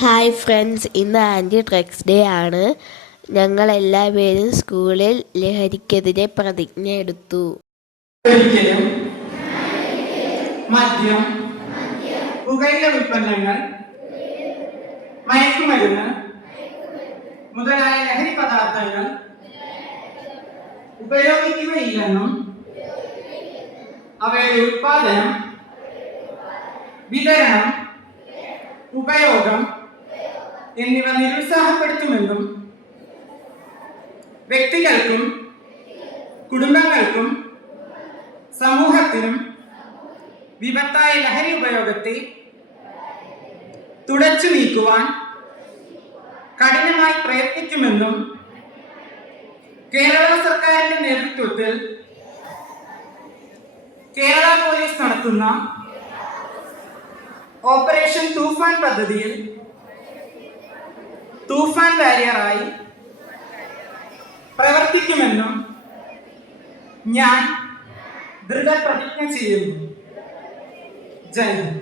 Hi friends, ഇന്ന് anti drugs day ആണ്. ഞങ്ങളെല്ലാവരും സ്കൂളിൽ ലഹരിക്കെതിരെ പ്രതിജ്ഞ എടുത്തു. ഒരിക്കലും മദ്യം, പുകയില ഉൽപ്പന്നങ്ങൾ, മയക്കുമരുന്ന് മുതലായ ലഹരി പദാർത്ഥങ്ങൾ ഉപയോഗിക്കുകയില്ലെന്നും അവയുടെ ഉൽപാദനം, വിതരണം, ഉപയോഗം എന്നിവ നിരുത്സാഹപ്പെടുത്തുമെന്നും വ്യക്തികൾക്കും കുടുംബങ്ങൾക്കും സമൂഹത്തിനും വിപത്തായ ലഹരി ഉപയോഗത്തെ തുടച്ചു നീക്കുവാൻ കഠിനമായി പ്രയത്നിക്കുമെന്നും കേരള സർക്കാരിന്റെ നേതൃത്വത്തിൽ കേരള പോലീസ് നടത്തുന്ന ഓപ്പറേഷൻ തൂഫാൻ പദ്ധതിയിൽ തൂഫാൻ വാരിയറായി പ്രവർത്തിക്കുമെന്നും ഞാൻ ദൃഢപ്രതിജ്ഞ ചെയ്യുന്നു. ജയ് ഹിന്ദ്.